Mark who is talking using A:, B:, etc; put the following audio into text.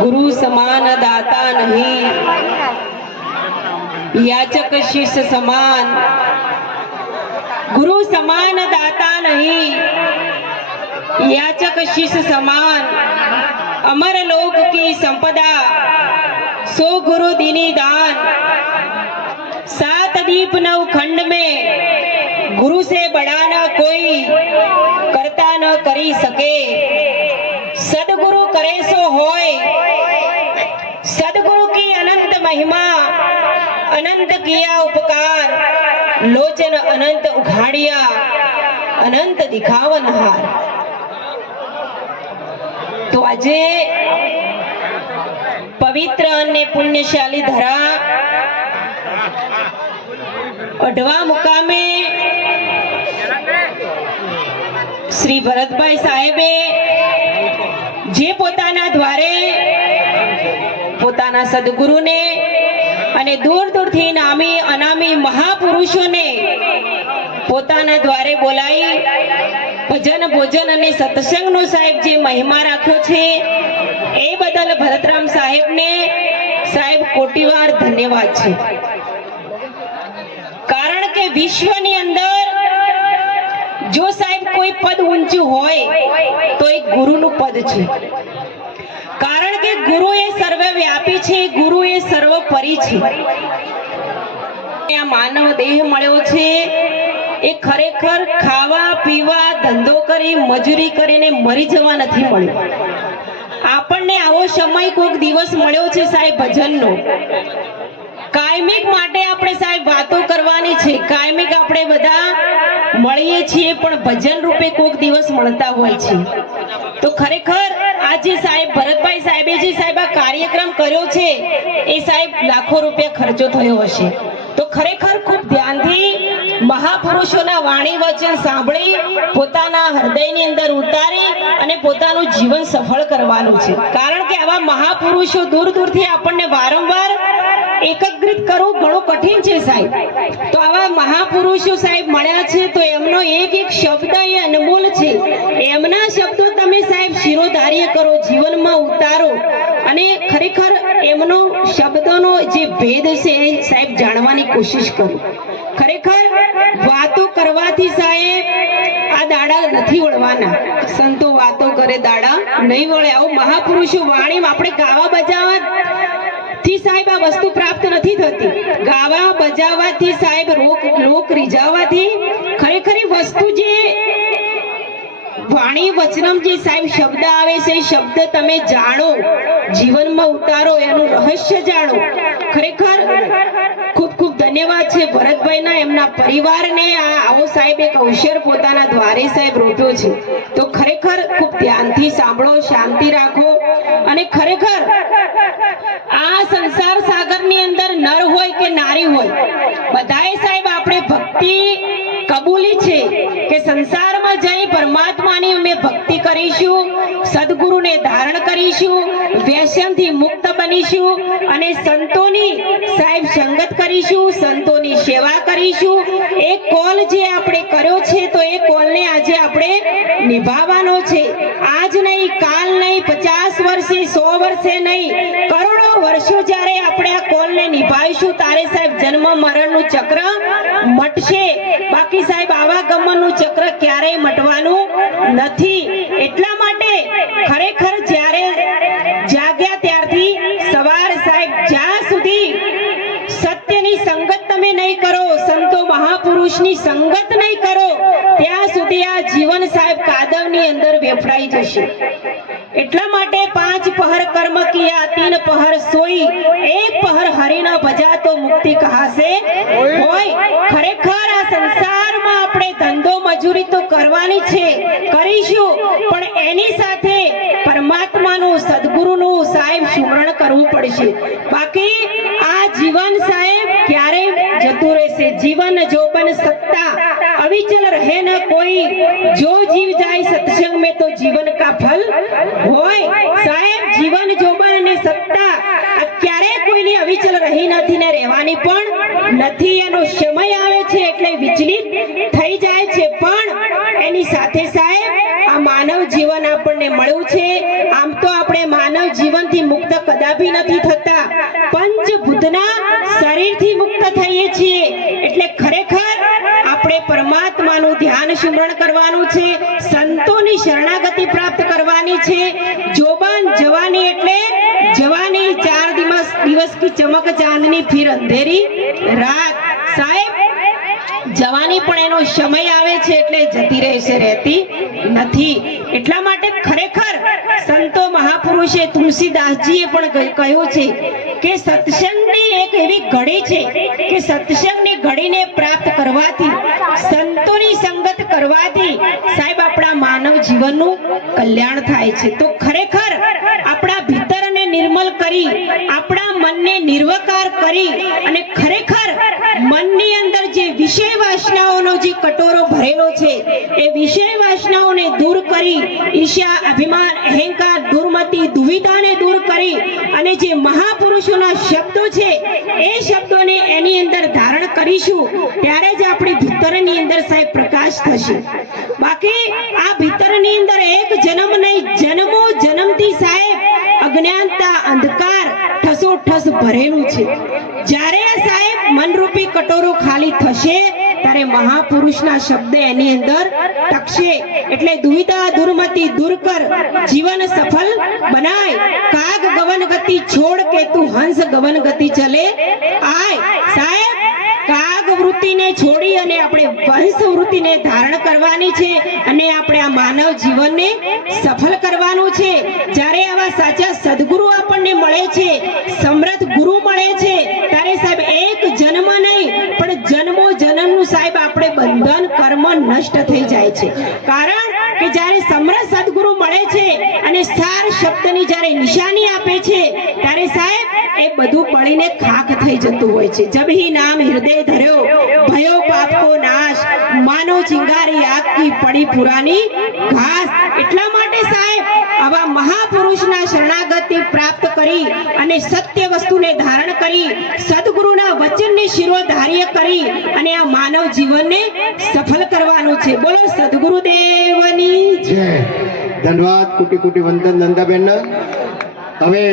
A: गुरु समान दाता नहीं। याचक शिष्य समान। गुरु समान दाता नहीं। याचक शिष्य समान। अमर लोक की संपदा। सो गुरु दिनी दान। सात दीप नव खंड में गुरु से बड़ा ना कोई, करता न करी सके। અનંત કિયા ઉપકાર, લોચન અનંત ઉઘાડિયા, અનંત દિખાવન હાર. તો આજે પવિત્ર અને પુણ્યશાળી ધરા અઢવા મુકામે શ્રી ભરતભાઈ સાહેબે જે પોતાના દ્વારે પોતાના સદગુરુને અને દૂર દૂરથી નામી અનામી મહાપુરુષોને પોતાના દ્વારે બોલાવી ભજન ભોજન અને સત્સંગનો સાહેબ જે મહિમા રાખ્યો છે, એ બદલ ભરતરામ સાહેબને સાહેબ કોટીવાર ધન્યવાદ છે. કારણ કે વિશ્વની અંદર જો સાહેબ કોઈ પદ ઊંચું હોય, તો એ ગુરુનું પદ છે. ગુરુ એ સર્વવ્યાપી છે ગુરુ એ સર્વપરી છે. આ માનવ દેહ મળ્યો છે. એ ખરેખર ખાવા, પીવા, ધંધો કરી, મજૂરી કરીને મરી જવા નથી મળ્યો. આપણને આવો સમય કોઈક દિવસ મળ્યો છે સાહેબ ભજનનો. કાયમિક માટે આપણે સાહેબ વાતો કરવાની છે. કાયમિક આપણે બધા મળીએ છીએ, પણ ભજન રૂપે કોઈક દિવસ મળતા હોય છે. તો ખરેખર આજે સાહેબ, ભરતભાઈ સાહેબે જે સાહેબ આ કાર્યક્રમ કર્યો છે, એ સાહેબ લાખો રૂપિયા ખર્ચો થયો હશે. તો ખરેખર ખૂબ ધ્યાનથી મહાપુરુષોના વાણી વચન સાંભળી, પોતાના હૃદયની અંદર ઉતારી અને પોતાનું જીવન સફળ કરવાનું છે. કારણ કે આવા મહાપુરુષો દૂર દૂરથી આપણને વારંવાર એકત્રિત કરવું ઘણું કઠિન છે સાહેબ. તો આવા મહાપુરુષો સાહેબ મળ્યા છે તો એમનો એક એક શબ્દ એ અનમોલ છે. એમના શબ્દો તમે સાહેબ શિરોધાર્ય કરો, જીવનમાં ઉતારો. અને ખરેખર એમનો શબ્દોનો જે ભેદ છે એ સાહેબ જાણવાની કોશિશ કરો. ખરેખર વાતો કરવાથી સાહેબ આ દાડા નથી વળવાના. સંતો વાતો કરે, દાડા નહીં વળે. આવું મહાપુરુષો વાણીમાં આપણે ગાવા બજાવવા સાહેબ, આ વસ્તુ પ્રાપ્ત નથી થતી. ગાવા બજાવવાથી સાહેબ રોક, લોક રીઝાવવાથી ખરેખર વસ્તુ જે વાણી વચનમ જે સાહેબ શબ્દ આવે છે શબ્દ તમે જાણો, જીવનમાં ઉતારો, એનું રહસ્ય જાણો. ખરેખર ખૂબ ખૂબ ધન્યવાદ છે ભરતભાઈના, એમના પરિવારને આ આવો સાહેબ એક અવસર પોતાના દ્વારે સાહેબ રોપ્યો છે. તો ખરેખર ખૂબ ધ્યાનથી સાંભળો, શાંતિ રાખો અને ખરેખર આ સંસાર સાગરની અંદર નર હોય કે નારી હોય, બધાએ સાહેબ આપણે ભક્તિ કબૂલી છે કે સંસારમાં જઈ પરમાત્માની અમે ભક્તિ કરીશું, સદગુરુને ધારણ કરીશું, વ્યસનથી મુક્ત બનીશું અને સંતોની સાહેબ સંગત કરીશું, સંતોની સેવા કરીશું. એ કોલ જે આપણે કર્યો છે, તો એ કોલને આજે આપણે નિભાવવાનો છે. આજ નહીં, કાલ નહીં, પચાસ વર્ષે, સો વર્ષે નહીં, કરોડો વર્ષો જ્યારે આપણે આ કોલને નિભાવીશું, તારે સાહેબ જન્મ મરણનું ચક્ર મટશે. બાકી સાહેબ આવા ગમનનું ચક્ર ક્યારેય મટવાનું નથી. એટલા માટે ખરેખર જ્યારે જાગ્યા ત્યારથી સવાર સાહેબ, જ્યાં સુધી સત્યની સંગત તમે નહીં કરો, સંતો મહાપુરુષની સંગત નહીં કરો, ત્યાં સુધી આ જીવન સાહેબ કાદવની અંદર વેફડાઈ જશે. એટલા માટે પાંચ પહર કર્મ કિયા, તીન પહર સોઈ, એક પહર હરિના ભજા તો મુક્તિ કહાશે. હોય, ખરેખર આ સંસારમાં આપણે ધંધો મજૂરી તો કરવાની છે, કરીશું. એની સાથે પરમાત્માનું, સદગુરુનું સાહેબ સ્મરણ કરવું પડશે. બાકી આ જીવન સાહેબ ક્યારેય જતું રહેશે. જીવન જોબન સત્તા, અવિચલ રહે ન કોઈ. જો જીવ જાય સત્સંગ में તો જીવન કા ફલ હોય. સાહેબ, જીવન જોબન અને સત્તા, આ ક્યારેય કોઈની અવિચલ રહી નથી ને રહેવાની પણ નથી. એનો સમય આવે છે એટલે વિચલિત થઈ જાય છે. પણ એની સાથે સાહેબ માનવ જીવન આપણને મળ્યું છે. આમ તો આપણે માનવ જીવનથી મુક્ત કદાપી નથી થતા. પંચભૂતના શરીરથી મુક્ત થઈએ છીએ. એટલે ખરેખર આપણે પરમાત્માનું ધ્યાન સ્મરણ કરવાનું છે. સંતોની શરણાગતિ પ્રાપ્ત કરવાની છે. જોબાન જવાની એટલે જવાની ચાર દિવસ દિવસ કી ચમક ચાંદની ફિર અંધેરી. જવાની પણ એનો સમય આવે છે એટલે જતી રહેશે રહેતી નથી. એટલા માટે ખરેખર સંતો મહાપુરુષે તુલસીદાસજીએ પણ કહ્યું- છે કે સત્સંગની એક એવી ઘડી છે કે સત્સંગની ઘડીને પ્રાપ્ત કરવાથી, સંતોની સંગત કરવાથી સાહેબ આપણા માનવ જીવનનું કલ્યાણ થાય છે. તો ખરેખર આપણા ભીતરને નિર્મલ કરી, આપણા મનને નિર્વકાર કરી અને ખરેખર મનની અંદર જે વિષય વાસનાઓનો જે કટોરો ભરેલો છે, એ વિષય વાસનાઓને દૂર કરી, ઈર્ષ્યા, અભિમાન, અહંકાર, દુર્મતિ, દુવિધાને દૂર કરી અને જે મહાપુરુષોના શબ્દો છે, એ શબ્દોને એની અંદર ધારણ કરીશું, ત્યારે જ આપણી ભીતરની અંદર સાહેબ પ્રકાશ થશે. બાકી આ ભીતરની અંદર એક જન્મ નહીં, જન્મો જન્મથી સાહેબ અજ્ઞાનતા, અંધકાર, ઠસોઠસ ભરેલું છે. જ્યારે આ સાહેબ મનરૂપી કટોરો ખાલી થશે ત્યારે મહાપુરુષના શબ્દ એની અંદર ટકશે. એટલે દુવિધા દુર્મતિ દૂર કર જીવન સફળ બનાય. કાગ ગવન ગતિ છોડ કે તું હંસ ગવન ગતિ ચલે. આય સાહેબ, કાગ વૃત્તિને છોડી અને આપણે વંશ વૃત્તિને ધારણ કરવાની છે અને આપણે આ માનવ જીવનને સફળ કરવાનું છે. જ્યારે આવા સાચા સદગુરુ આપણને મળે છે, સમૃદ્ધ ગુરુ મળે છે, ત્યારે બંધન નષ્ટ થઈ જાય છે. કારણ કે જ્યારે સમર્થ સદગુરુ મળે છે અને સાર શબ્દની જ્યારે નિશાની આપે છે, ત્યારે સાહેબ, એ બધું પડીને ખાખ થઈ જતું હોય છે. જબ હી નામ હૃદય ધર્યો, ભયો પાપ કો નાશ, માનો ચિંગારી આગ કી પડી પુરાની ઘાસ. એટલા માટે સાહેબ આવા મહાપુરુષના શરણાગતિ પ્રાપ્ત કરી અને સત્ય વસ્તુને ધારણ કરી, સદગુરુના વચનને શિરોધાર્ય કરી અને આ માનવ જીવનને સફળ કરવાનું છે. બોલો, સદગુરુદેવની
B: જય. ધન્યવાદ, કુટી કુટી વંદન નંદાબેન હવે